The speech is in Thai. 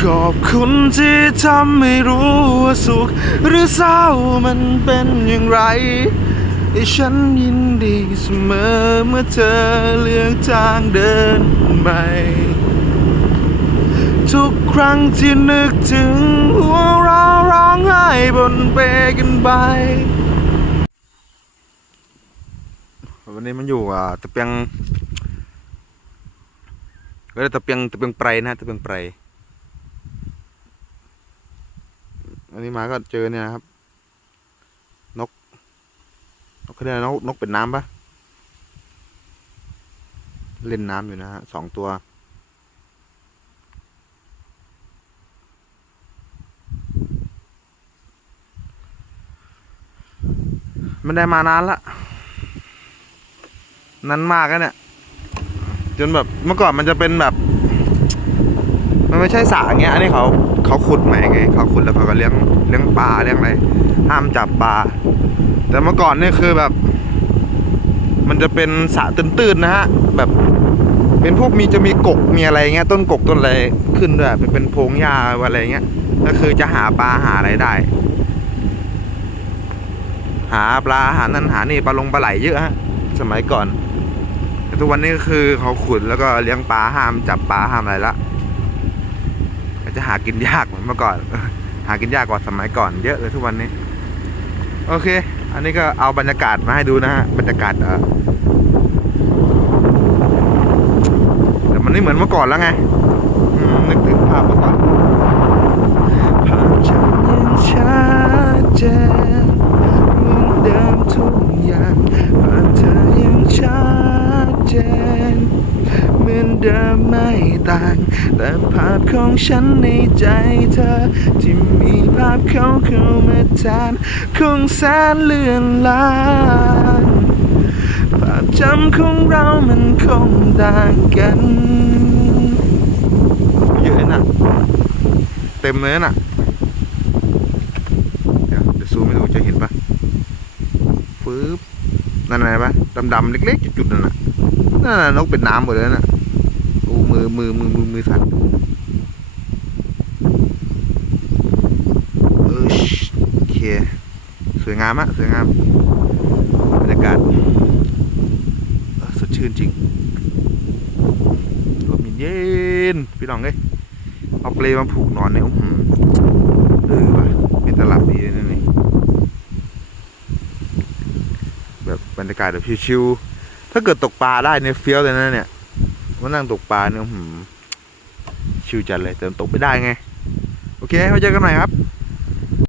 ขอบคุณที่ทำให้รู้ว่าสุข หรือเศร้ามันเป็นอย่างไรให้ฉันยินดีเสมอเมื่อเธอเลือกทางเดินใหม่ ทุกครั้งที่นึกถึงหัวเราะร้องไห้บนเปกันไปวันนี้มันอยู่อะตะเปียงก็ตะเปียงตะเปียงไพรนะตะเปียงไพร อันนี้มาก็เจอเนี่ยนะครับ นก นกเขาเรียกอะไรนกนกเป็นน้ำปะเล่นน้ำอยู่นะฮะสองตัว มันได้มานานละนานมากแล้วเนี่ย จนแบบเมื่อก่อนมันจะเป็นแบบ มันไม่ใช่สระอย่างเงี้ย อันนี้เขาเขาขุดใหม่ไงเขาขุดแล้วเขาก็เลี้ยงเลี้ยงปลาเลี้ยงอะไรห้ามจับปลาแต่เมื่อก่อนเนี่ยคือแบบ มันจะเป็นสระตื้นๆนะฮะแบบเป็นพวกมีจะมีกกมีอะไรเงี้ยต้นกกต้นอะไรขึ้นด้วยเป็นเป็นโพงหญ้าอะไรเงี้ยก็คือจะหาปลาหาอะไรได้ หาปลาหานั่นหานี่ปลาลงปลาไหลเยอะฮะสมัยก่อนแต่ทุกวันนี้ก็คือเขาขุดแล้วก็เลี้ยงปลาห้ามจับปลาห้ามอะไรละ จะหากินยากเหมือนเมื่อก่อน หากินยากกว่าสมัยก่อนเยอะเลยทุกวันนี้ โอเค อันนี้ก็เอาบรรยากาศมาให้ดูนะฮะบรรยากาศเออแต่มันไม่เหมือนเมื่อก่อนแล้วไงนึกถึงภาพเมื่อก่อนภาพฉันยังชัดเจนเหมือนเดิมทุกอย่างภาพเธอยังชัดเจนเหมือนเดิมไม่ ต่างแต่ภาพของฉันในใจเธอ ที่มีภาพเขาเข้ามาแทนคงแสนเลือนลางภาพจำของเรามันคงต่างกัน เยอะนะเต็มเลยนะเดี๋ยวเดี๋ยวซูมให้ดูจะเห็นปะปึ๊บนั่นอะไรปะดำๆเล็กๆจุดๆนั่นน่ะนั่นนกเป็นน้ำหมดเลยน่ะ โอ้มือมือมือมือมือสั่นเออโอเค สวยงามอะสวยงามบรรยากาศสดชื่นจริงลมเย็นพี่น้องเอ้ยเอาเปลมาผูกนอนเนี่ยอื้อหือเออว่ะเป็นตลับดีเลยนะนี่แบบบรรยากาศแบบชิวๆถ้าเกิดตกปลาได้เนี่ยเฟี้ยวเลยนะเนี่ย มานั่งตกปลาเนี่ยหืมชิวจัดเลยแต่ตกไม่ได้ไง โอเคไว้เจอกันใหม่ครับ